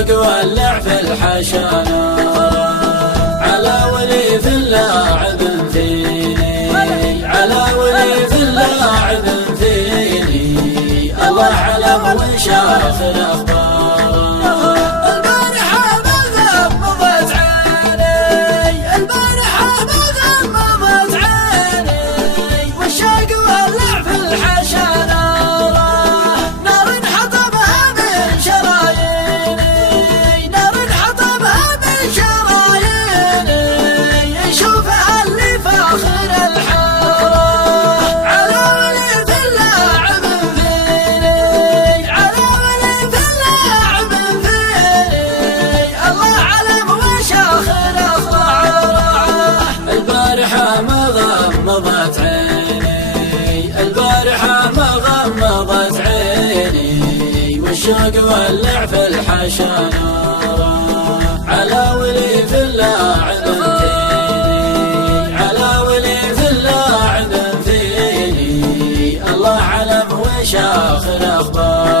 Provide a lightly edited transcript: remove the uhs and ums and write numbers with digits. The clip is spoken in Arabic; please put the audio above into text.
والشوق ولع في الحشانة على ولي في اللاعب فيني على ولي في اللاعب فيني الله علم وشاف الأخبار البارحة ما غمضت عيني البارحة ما غمضت عيني والشوق ولع في الحشانة نار حطبها من شراييني نار حطبها من شراييني يشوفها اللي فاخر الحارة على ولي في اللاعب فيني على ولي في اللاعب فيني الله علم وشاخ الأخضر البارحة ما غمضت عيني البارحة ما غمضت عيني والشوق ولع في الحشانة على ولي في اللاعب فيني على ولي في اللاعب فيني الله علم وشاخ الأخبار